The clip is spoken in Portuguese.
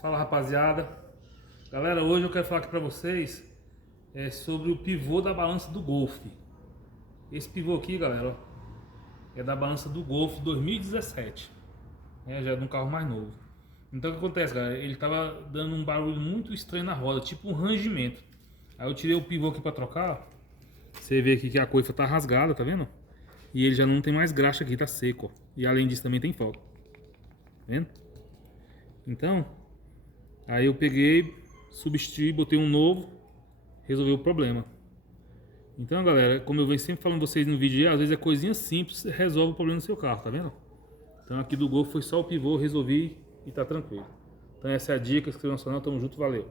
Fala, rapaziada. Galera, hoje eu quero falar aqui pra vocês sobre o pivô da balança do Golf. Esse pivô aqui, galera, ó, é da balança do Golf 2017, já é de um carro mais novo. Então o que acontece, galera? Ele tava dando um barulho muito estranho na roda, tipo um rangimento. Aí eu tirei o pivô aqui pra trocar, ó. Você vê aqui que a coifa tá rasgada, tá vendo? E ele já não tem mais graxa aqui, tá seco, ó. E além disso também tem fogo. Tá vendo? Então, aí eu peguei, substituí, botei um novo, resolveu o problema. Então, galera, como eu venho sempre falando pra vocês no vídeo, às vezes é coisinha simples, resolve o problema do seu carro, tá vendo? Então aqui do Golf foi só o pivô, resolvi e tá tranquilo. Então essa é a dica, inscreva no canal, tamo junto, valeu!